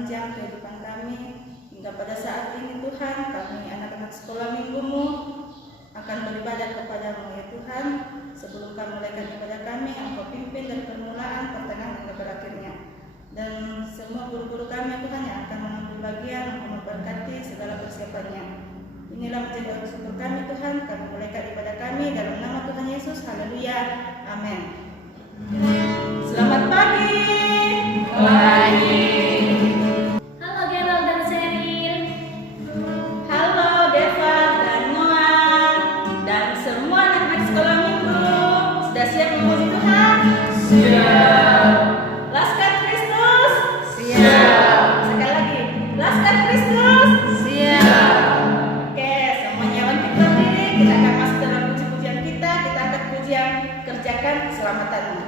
sepanjang kehidupan kami hingga pada saat ini Tuhan, kami anak-anak sekolah minggumu akan beribadah kepadamu ya Tuhan. Sebelum kami mulaikan ibadah kami, Engkau pimpin dari permulaan, pertengahan hingga berakhirnya. Dan semua guru-guru kami Tuhan yang akan mengambil bagian, memberkati segala persiapannya. Inilah menjadi doa syukur kami Tuhan. Kami mulaikan ibadah kami dalam nama Tuhan Yesus. Haleluya. Amin. Selamat pagi. Pagi. Halo Gerald dan Sheryl. Halo Deva dan Noah dan semua anak-anak sekolah minggu. Sudah siap memuji Tuhan? Siap. Laskar Kristus? Siap. Sekali lagi. Laskar Kristus? Siap. Oke, semuanya bangkit berdiri. Kita akan masuk dalam puji-pujian kita. Kita akan pujian kerjakan keselamatanmu.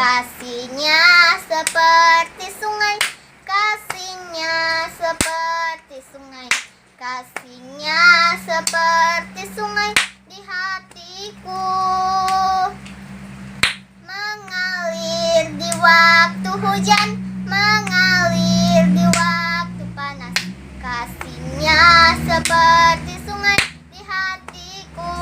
Kasihnya seperti sungai, kasihnya seperti sungai, kasihnya seperti sungai di hatiku, mengalir di waktu hujan, mengalir di waktu panas. Kasihnya seperti sungai di hatiku.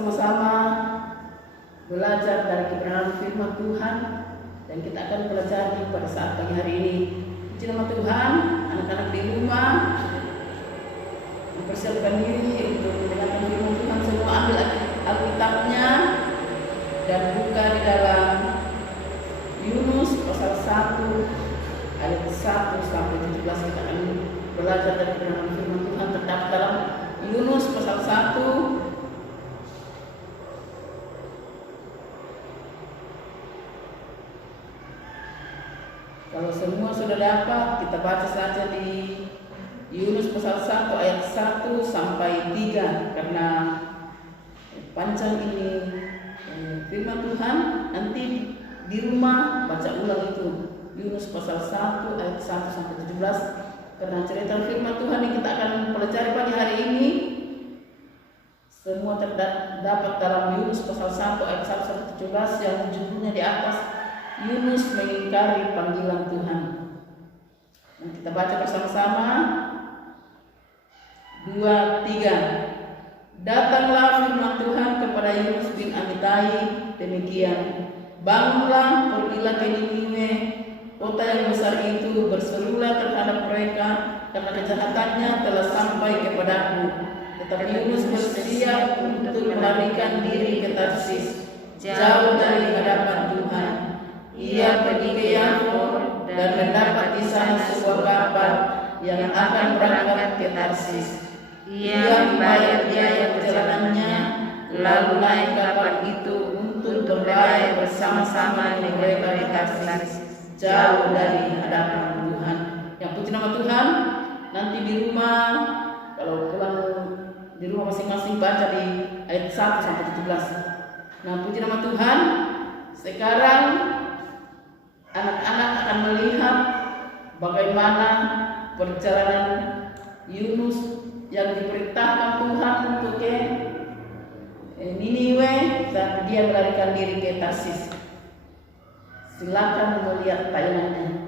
bersama-sama belajar dari kebenaran firman Tuhan, dan kita akan pelajari pada saat pagi hari ini. Puji nama Tuhan. Anak-anak di rumah mempersiapkan diri untuk mendengarkan firman Tuhan. Semua ambil Alkitabnya dan buka di dalam Yunus pasal 1 ayat 1 sampai 17. Kita akan belajar dari kebenaran firman Tuhan tetap dalam Yunus pasal 1. Kalau semua sudah dapat, kita baca saja di Yunus pasal 1 ayat 1 sampai 3, karena panjang ini firman Tuhan. Nanti di rumah baca ulang itu Yunus pasal 1 ayat 1 sampai 17, karena cerita firman Tuhan yang kita akan pelajari pagi hari ini semua terdapat dalam Yunus pasal 1 ayat 1 sampai 17 yang judulnya di atas, Yunus mengingkari panggilan Tuhan. Nah, kita baca bersama-sama. 2, 3. Datanglah firman Tuhan kepada Yunus bin Amitai demikian. Bangunlah, pergilah ke Niniwe, kota yang besar itu, berserulah terhadap mereka, karena kejahatannya telah sampai kepadaku. Tetapi Yunus bersedia untuk melarikan diri ke Tarsis, jauh dari hadapan Tuhan. Ia pergi ke Yafo dan mendapat di sana sebuah kapal yang akan berangkat ke Tarsis. Ia membayar biaya perjalanannya, lalu naik kapal itu untuk berlayar bersama-sama dengan mereka di Tarsis, jauh dari hadapan Tuhan. Yang puji nama Tuhan. Nanti di rumah, kalau pulang di rumah masing-masing baca di ayat 1 sampai 17. Nah, puji nama Tuhan. Sekarang anak-anak akan melihat bagaimana perjalanan Yunus yang diperintahkan Tuhan untuk ke Niniwe dan dia melarikan diri ke Tarsis. Silakan melihat tayangannya.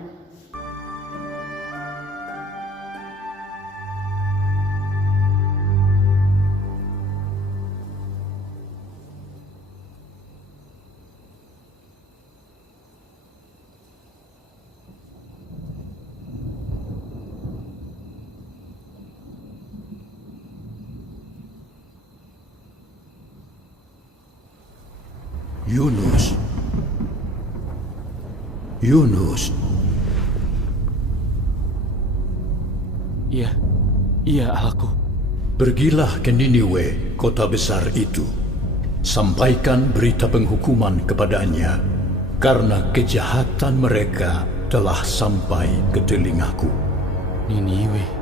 Yunus. Yunus. Iya aku. Pergilah ke Niniwe, kota besar itu. Sampaikan berita penghukuman kepadanya, karena kejahatan mereka telah sampai ke telingaku. Niniwe.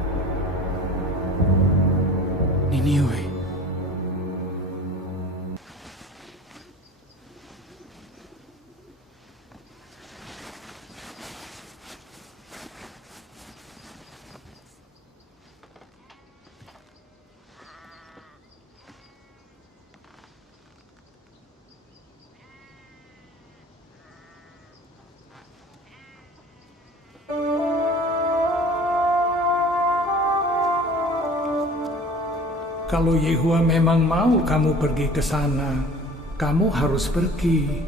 Kalau Yehua memang mau kamu pergi ke sana, kamu harus pergi.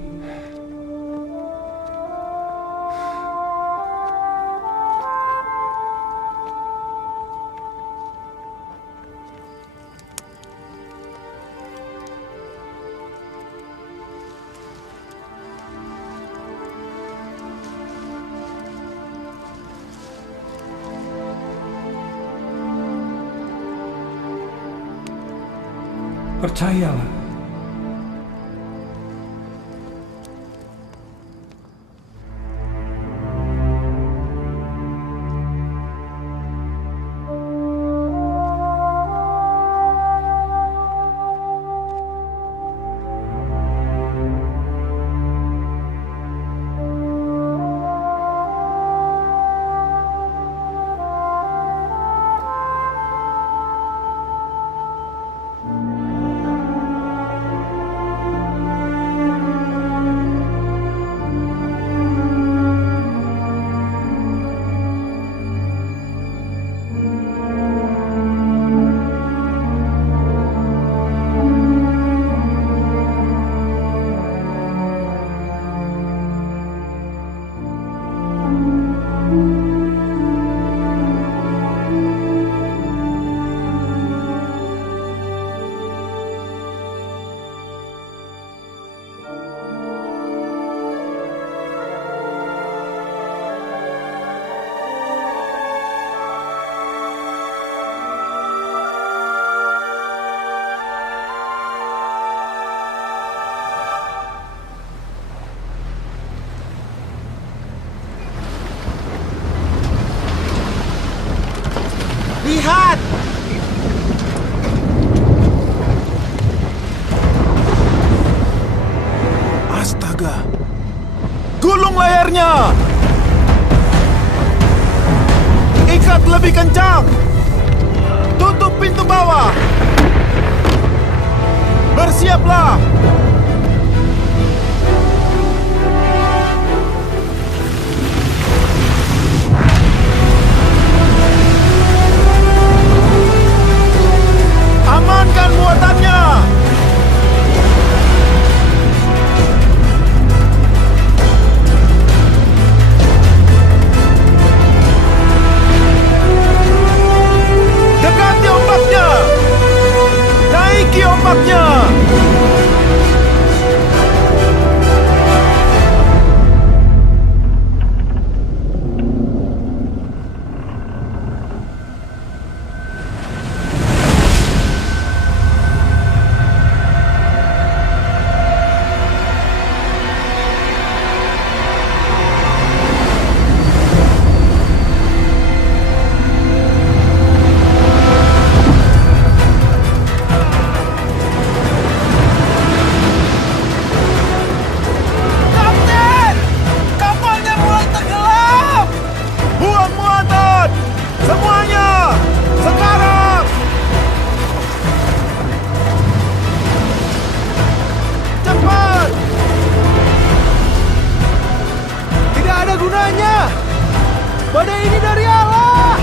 Percayalah. Gulung layarnya! Ikat lebih kencang! Tutup pintu bawah! Bersiaplah! Amankan muatannya! Dekati ombaknya! Naiki ombaknya! Kapten! Kapalnya mulai tenggelam! Buang muatan! Semuanya! Sekarang! Cepat! Tidak ada gunanya! Badai ini dari Allah!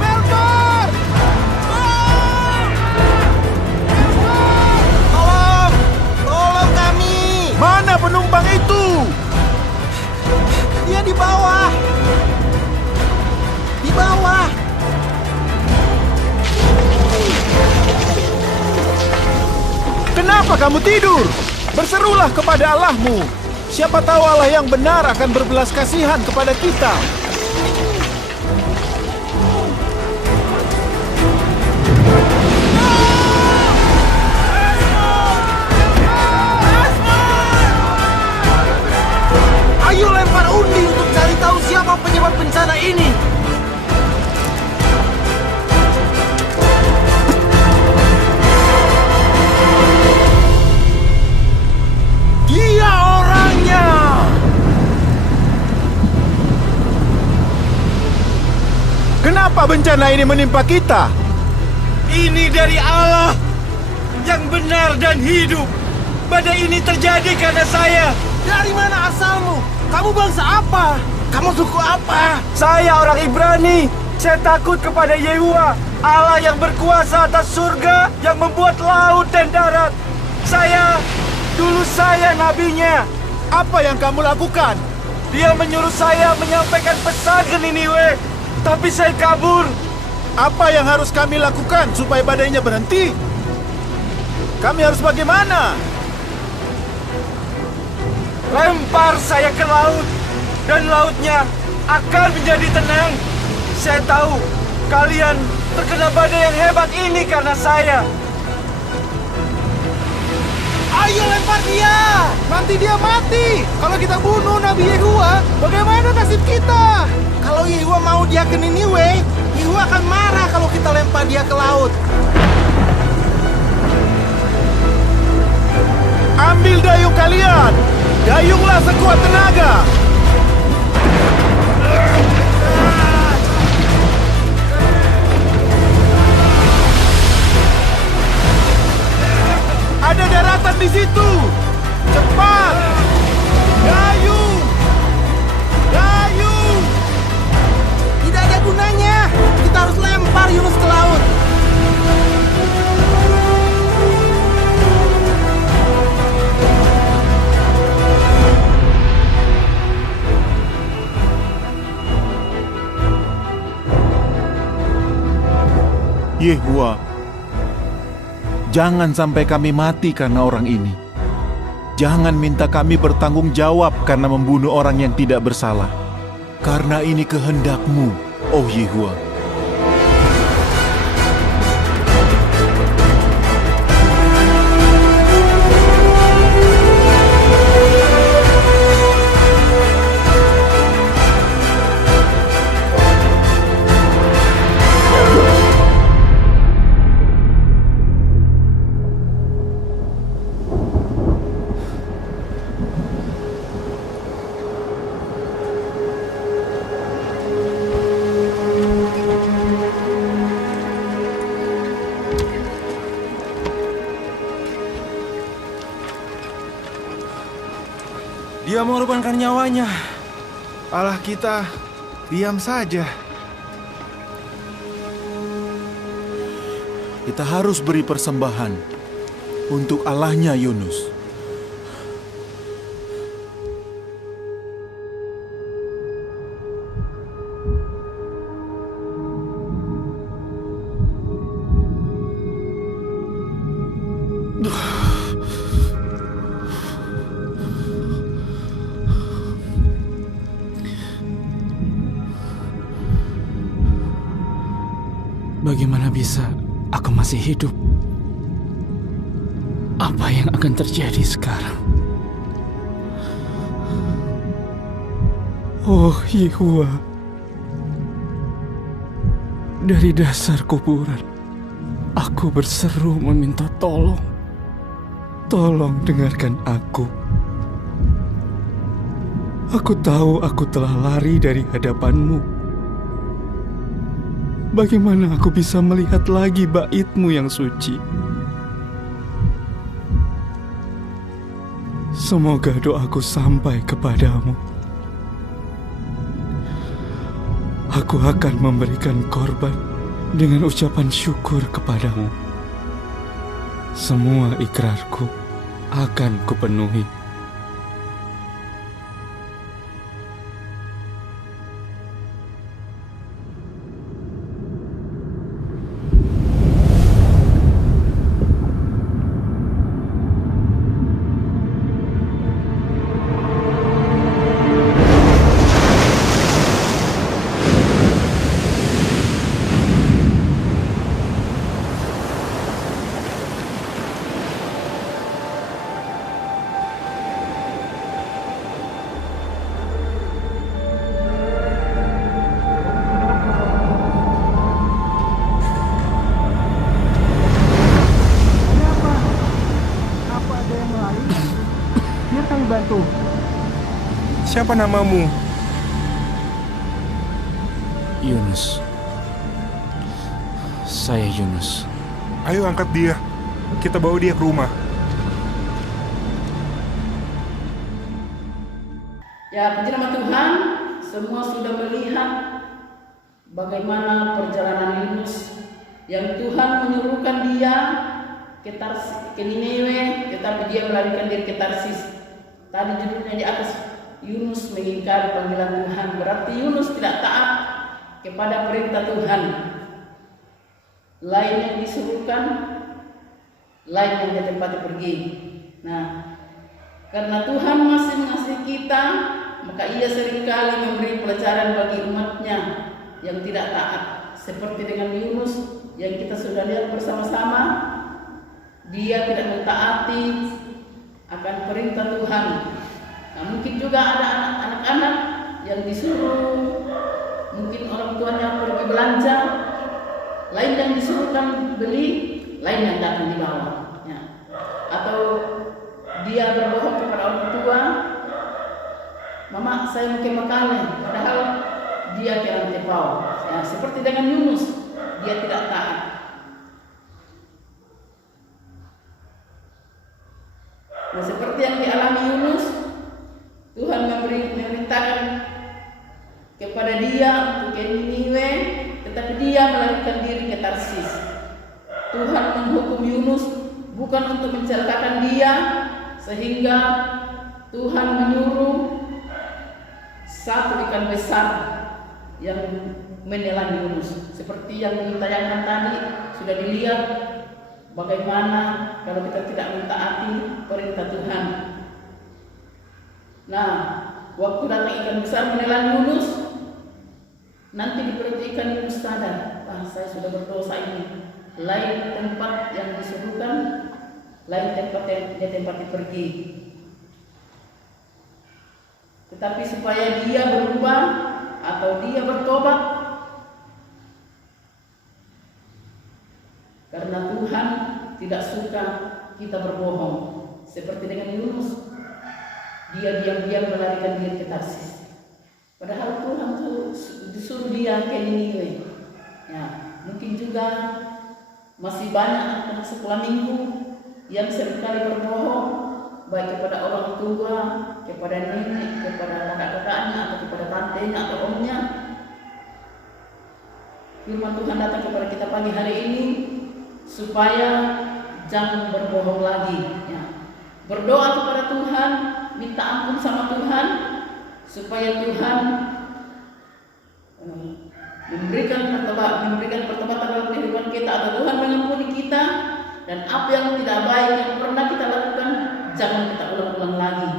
Melkor! Tolong! Tolong kami! Mana penumpang itu? Dia di bawah! Di bawah! Kenapa kamu tidur? Berserulah kepada Allahmu. Siapa tahu Allah yang benar akan berbelas kasihan kepada kita. Ayo lempar undi untuk cari tahu siapa penyebab bencana ini. Dia orangnya! Kenapa bencana ini menimpa kita? Ini dari Allah yang benar dan hidup. Badai ini terjadi karena saya. Dari mana asalmu? Kamu bangsa apa? Kamu suku apa? Saya orang Ibrani. Saya takut kepada Yehuwa, Allah yang berkuasa atas surga, yang membuat laut dan darat. Dulu saya nabinya. Apa yang kamu lakukan? Dia menyuruh saya menyampaikan pesan ke Niniwe, tapi saya kabur. Apa yang harus kami lakukan supaya badainya berhenti? Kami harus bagaimana? Lempar saya ke laut, dan lautnya akan menjadi tenang. Saya tahu kalian terkena badai yang hebat ini karena saya. Ayo lempar dia! Nanti dia mati! Kalau kita bunuh Nabi Yehuwa, bagaimana nasib kita? Kalau Yehuwa mau dia ke Niniwe, Yehuwa akan marah kalau kita lempar dia ke laut. Ambil dayung kalian! Dayunglah sekuat tenaga! Ada daratan di situ! Cepat! Dayung! Dayung! Tidak ada gunanya! Kita harus lempar Yunus ke laut! Yehuwa, jangan sampai kami mati karena orang ini. Jangan minta kami bertanggung jawab karena membunuh orang yang tidak bersalah. Karena ini kehendak-Mu, oh Yehuwa. Dia mengorbankan nyawanya. Allah kita diam saja. Kita harus beri persembahan untuk Allahnya Yunus. Bagaimana bisa aku masih hidup? Apa yang akan terjadi sekarang? Oh Yehuwa, dari dasar kuburan, aku berseru meminta tolong. Tolong dengarkan aku. Aku tahu aku telah lari dari hadapan-Mu. Bagaimana aku bisa melihat lagi bait-Mu yang suci? Semoga doaku sampai kepadamu. Aku akan memberikan korban dengan ucapan syukur kepadamu. Semua ikrarku akan kupenuhi. Siapa namamu? Yunus. Saya Yunus. Ayo angkat dia. Kita bawa dia ke rumah. Ya, puji nama Tuhan, semua sudah melihat bagaimana perjalanan Yunus yang Tuhan menyuruhkan dia ke Niniwe, tetapi dia melarikan diri ke Tarsis. Tadi judulnya di atas, Yunus mengingkari panggilan Tuhan. Berarti Yunus tidak taat kepada perintah Tuhan. Lain yang disuruhkan, lain yang dia tempati pergi. Nah, karena Tuhan masih mengasihi kita, maka Ia seringkali memberi pelajaran bagi umatnya yang tidak taat. Seperti dengan Yunus yang kita sudah lihat bersama-sama, dia tidak mentaati akan perintah Tuhan. Nah, mungkin juga ada anak-anak yang disuruh, mungkin orang tuanya pergi belanja, lain yang disuruhkan beli, lain yang datang dibawa. Ya. Atau dia berbohong kepada orang tua, mama saya mau ke Makale, padahal dia ke Rantepau. Ya, seperti dengan Yunus, dia tidak taat. Nah, seperti yang dialami Yunus, Tuhan memerintahkan kepada dia untuk ke Niniwe, tetapi dia melarikan diri ke Tarsis. Tuhan menghukum Yunus bukan untuk mencelakakan dia, sehingga Tuhan menyuruh satu ikan besar yang menelan Yunus. Seperti yang ditayangkan tadi, sudah dilihat bagaimana kalau kita tidak mentaati perintah Tuhan. Nah, waktu datang ikan besar menelan Yunus, nanti di perut ikan Yunus sadar, saya sudah berdosa ini. Lain tempat yang disuruhkan, lain tempat yang dia tempati pergi. Tetapi supaya dia berubah atau dia bertobat, karena Tuhan tidak suka kita berbohong. Seperti dengan Yunus, dia diam-diam melarikan diri ke Tarsis. Padahal Tuhan disuruh dia ke Niniwe. Ya, mungkin juga masih banyak anak sekolah minggu yang seringkali berbohong, baik kepada orang tua, kepada nenek, kepada kakak-kakaknya, atau kepada tantenya atau omnya. Firman Tuhan datang kepada kita pagi hari ini supaya jangan berbohong lagi, ya. Berdoa kepada Tuhan, minta ampun sama Tuhan supaya Tuhan memberikan pertobatan dalam kehidupan kita, atau Tuhan mengampuni kita, dan apa yang tidak baik yang pernah kita lakukan jangan kita ulang-ulang lagi.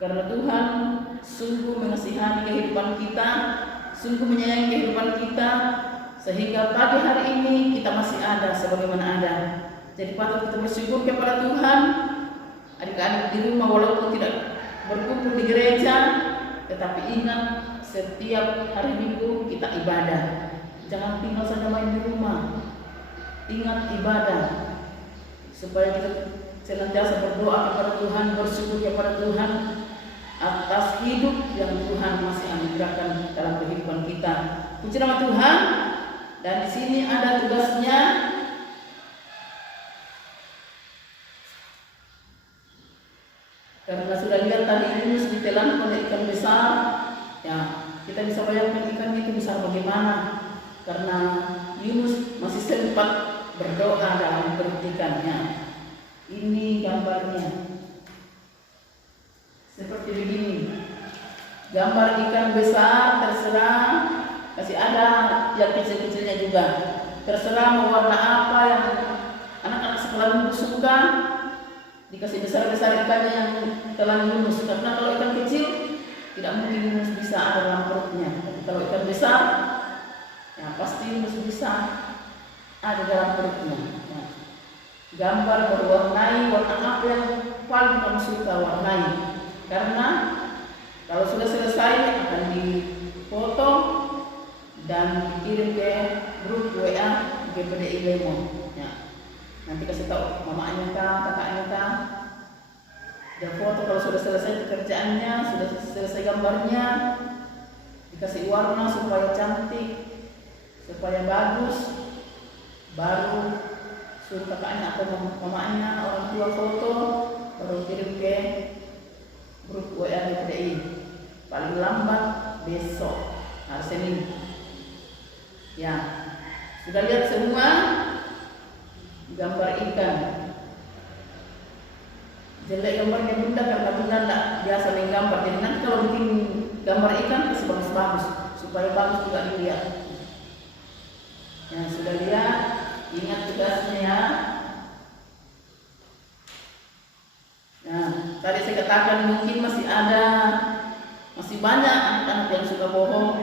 Karena Tuhan sungguh mengasihani kehidupan kita, sungguh menyayangi kehidupan kita, sehingga pagi hari ini kita masih ada sebagaimana ada. Jadi patut kita bersyukur kepada Tuhan. Adik-adik di rumah walaupun tidak berkumpul di gereja, tetapi ingat setiap hari Minggu kita ibadah. Jangan tinggal saja main di rumah. Ingat ibadah supaya kita senantiasa berdoa kepada Tuhan, bersyukur kepada Tuhan atas hidup yang Tuhan masih anugerahkan dalam kehidupan kita. Puji nama Tuhan. Dan di sini ada tugasnya. Karena sudah lihat tadi Yunus ditelan oleh ikan besar, ya kita bisa bayangkan ikan itu besar bagaimana. Karena Yunus masih sempat berdoa dalam perut ikannya. Ini gambarnya seperti begini. Gambar ikan besar terserah, masih ada yang kecil-kecilnya juga. Terserah mau warna apa yang anak-anak sekolah Minggu suka. Dikasih besar-besar ikannya yang telan Yunus. Karena kalau ikan kecil tidak mungkin Yunus bisa ada dalam perutnya. Tapi kalau ikan besar, ya pasti Yunus bisa ada dalam perutnya. Nah, gambar berwarnai warna apa yang paling kamu suka warnai. Karena kalau sudah selesai akan difoto dan dikirim ke grup WA GPDI Lemon. Ya. Nanti kasih tahu mamanya kah, kakaknya kah. Dan foto kalau sudah selesai pekerjaannya, sudah selesai gambarnya, dikasih warna supaya cantik, supaya bagus. Baru suruh kakaknya atau mamanya, orang tua foto, baru kirim ke grup WA GPDI. Paling lambat besok, hari Senin. Ya, sudah lihat semua gambar ikan. Jelek gambarnya Bunda karena Bunda tidak biasa menggambar. Jadi nanti kalau bikin gambar ikan kasih bagus-bagus supaya bagus juga dilihat. Ya, sudah lihat, ingat tugasnya ya. Nah, tadi saya katakan mungkin masih banyak anak-anak yang suka bohong.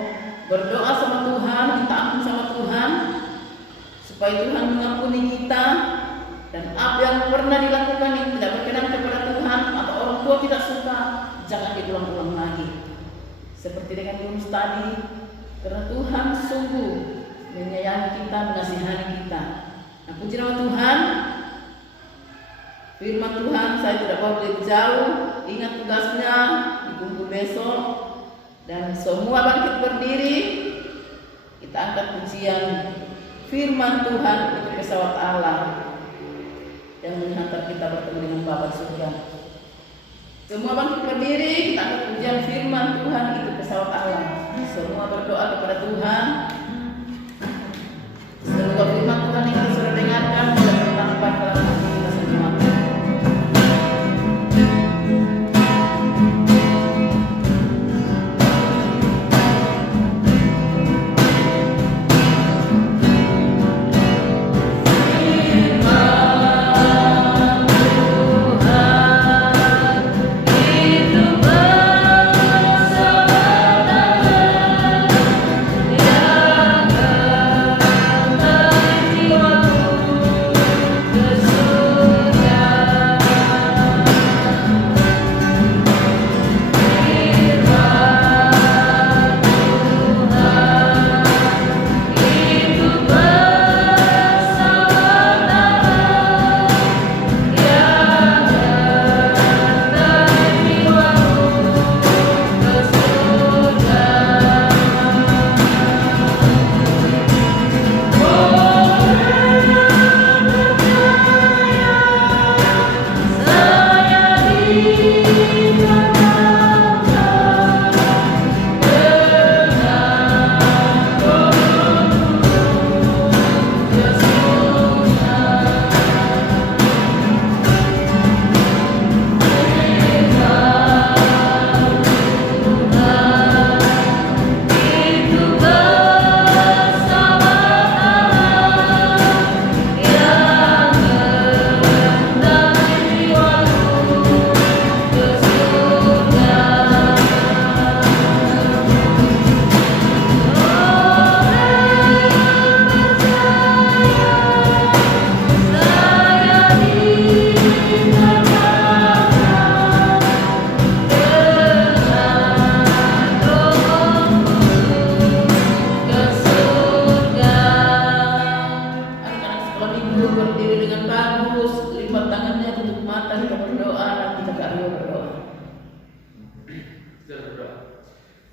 Berdoa sama Tuhan, minta ampun sama Tuhan supaya Tuhan mengampuni kita, dan apa yang pernah dilakukan yang tidak berkenan kepada Tuhan atau orang tua tidak suka jangan diulang-ulang lagi. Seperti dengan Yunus tadi, karena Tuhan sungguh menyayangi kita, mengasihani kita. Nah, puji nama Tuhan. Firman Tuhan saya tidak bawa lebih jauh. Ingat tugasnya, dikumpul besok. Dan semua bangkit berdiri. Kita angkat pujian firman Tuhan itu pesawat Allah yang menghantar kita bertemu dengan Bapa surga. Semua bangkit berdiri, kita angkat pujian firman Tuhan itu pesawat Allah. Semua berdoa kepada Tuhan. Semoga firman Tuhan yang kita sudah dengarkan boleh bermanfaat dalam hidup kita semua. Yeah.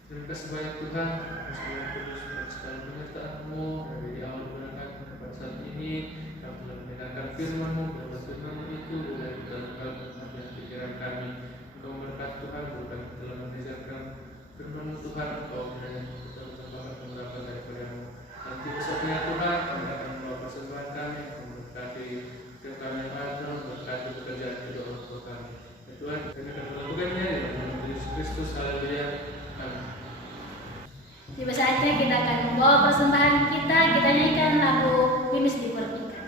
Terima kasih banyak Tuhan, terima kasih banyak Kudus untuk segala penyertaan-Mu dari awal berangkat sampai saat ini. Kami telah mendengarkan firman-Mu, bahwa firman-Mu itu dari dalam kalbu dan pikiran kami. Engkau memberkati Tuhan, bukan telah mengajarkan firman-Mu Tuhan, Engkau kita menambahkan beberapa daripada-Mu. Nanti besoknya Tuhan, kami akan membawa persembahan kami, memberkati firman kami yang ada, memberkati pekerjaan kedua orang tua kami. Ya Tuhan, kami akan melakukannya di dalam nama Yesus Kristus. Haleluya. Amin. Tiba saatnya kita akan membawa persembahan kita nyanyikan lagu Finish di Pertikan.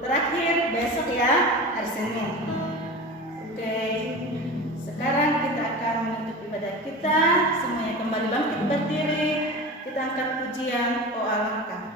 Terakhir besok ya, hari Senin. Oke, sekarang kita akan menutup ibadah kita. Semuanya kembali bangkit berdiri. Kita angkat pujian, oh Allah kami.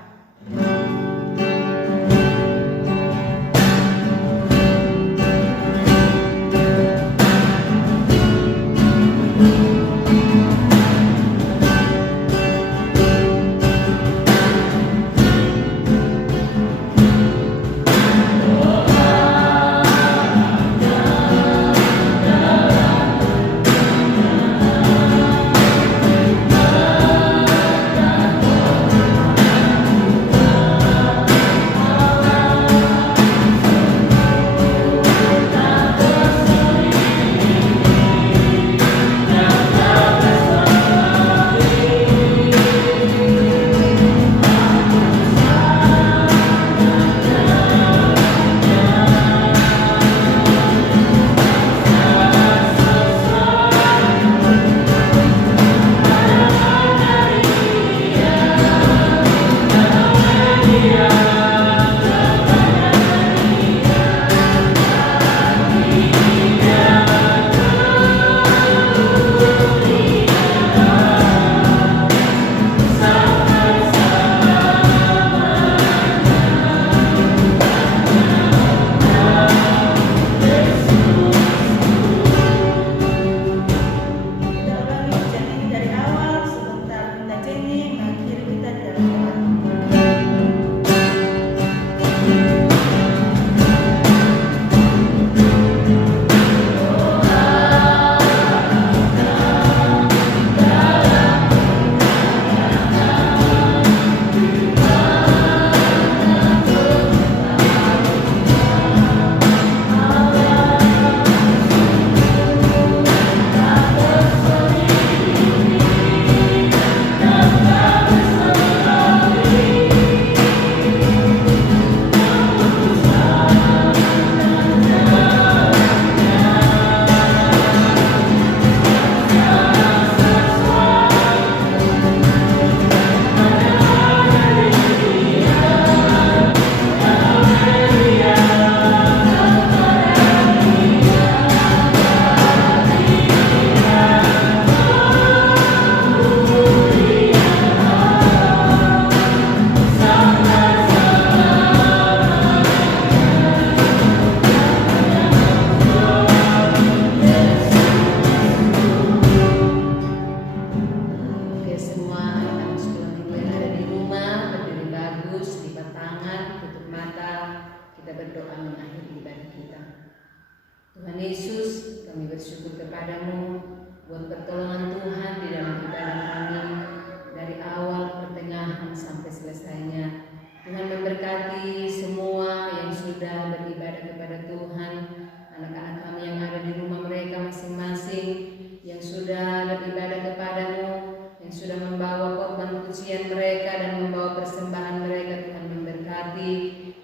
Tuhan Yesus, kami bersyukur kepadamu buat pertolongan Tuhan di dalam ibadah kami dari awal, pertengahan sampai selesainya. Tuhan memberkati semua yang sudah beribadah kepada Tuhan, anak-anak kami yang ada di rumah mereka masing-masing, yang sudah beribadah kepadamu, yang sudah membawa korban pujian mereka dan membawa persembahan mereka. Tuhan memberkati,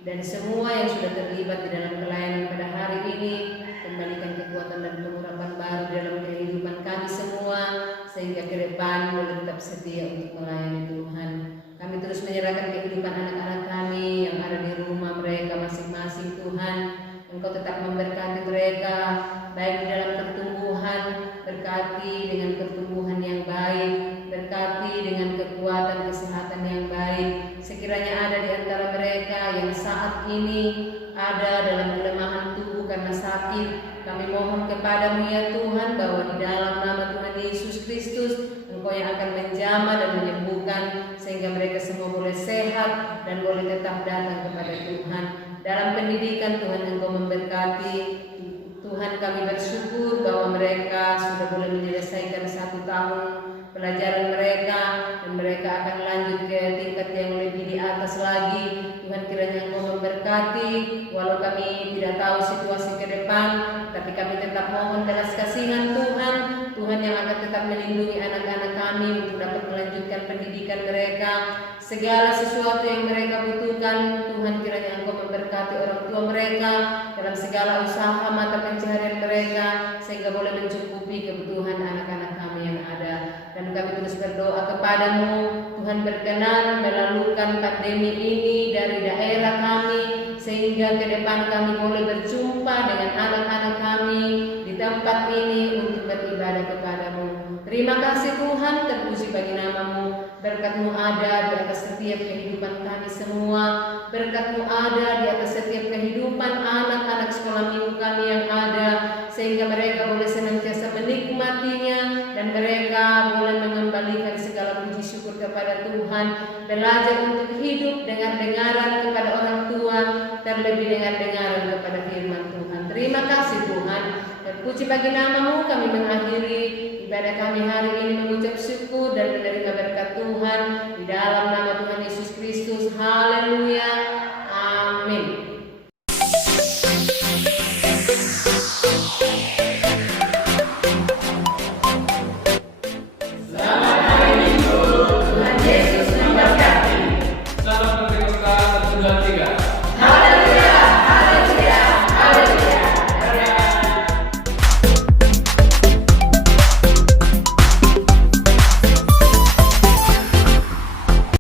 dan semua yang sudah terlibat di dalam pelayanan pada hari ini, kembalikan kekuatan dan pengurapan baru dalam kehidupan kami semua, sehingga ke depan boleh tetap setia untuk melayani Tuhan. Kami terus menyerahkan kehidupan anak-anak kami yang ada di rumah mereka masing-masing. Tuhan, Engkau tetap memberkati mereka, baik di dalam pertumbuhan, berkati dengan pertumbuhan yang baik, berkati dengan kekuatan kesehatan yang baik. Sekiranya ada di antara mereka yang saat ini ada dalam kelemahan tubuh karena sakit, kami mohon kepadamu ya Tuhan, bahwa di dalam nama Tuhan Yesus Kristus, Engkau yang akan menjamah dan menyembuhkan, sehingga mereka semua boleh sehat dan boleh tetap datang kepada Tuhan. Dalam pendidikan Tuhan, Engkau memberkati. Tuhan, kami bersyukur bahwa mereka sudah boleh menyelesaikan 1 tahun pelajaran mereka, dan mereka akan lanjut ke tingkat yang lebih di atas lagi. Tuhan, kiranya Engkau memberkati, walau kami tidak tahu situasi ke depan, tapi kami tetap mohon belas kasihan Tuhan, Tuhan yang akan tetap melindungi anak-anak kami untuk dapat melanjutkan pendidikan mereka. Segala sesuatu yang mereka butuhkan, Tuhan, kiranya Engkau memberkati orang tua mereka dalam segala usaha mata pencaharian mereka, sehingga boleh mencukupi kebutuhan anak-anak kami yang ada. Dan kami terus berdoa kepadamu, Tuhan, berkenan melalukan pandemi ini dari daerah kami, sehingga ke depan kami boleh berjumpa dengan anak-anak kami di tempat ini untuk beribadah kepadamu. Terima kasih Tuhan, terpuji bagi namamu. Berkat-Mu ada di atas setiap kehidupan kami semua. Berkat-Mu ada di atas setiap kehidupan anak-anak sekolah minggu kami yang ada, sehingga mereka boleh senantiasa menikmatinya, dan mereka boleh mengembalikan segala puji syukur kepada Tuhan, belajar untuk hidup dengar-dengaran kepada orang tua, terlebih dengar-dengaran kepada firman Tuhan. Terima kasih Tuhan, terpuji bagi namamu. Kami mengakhiri ibadah kami hari ini mengucap syukur dan menerima berkat Tuhan di dalam nama Tuhan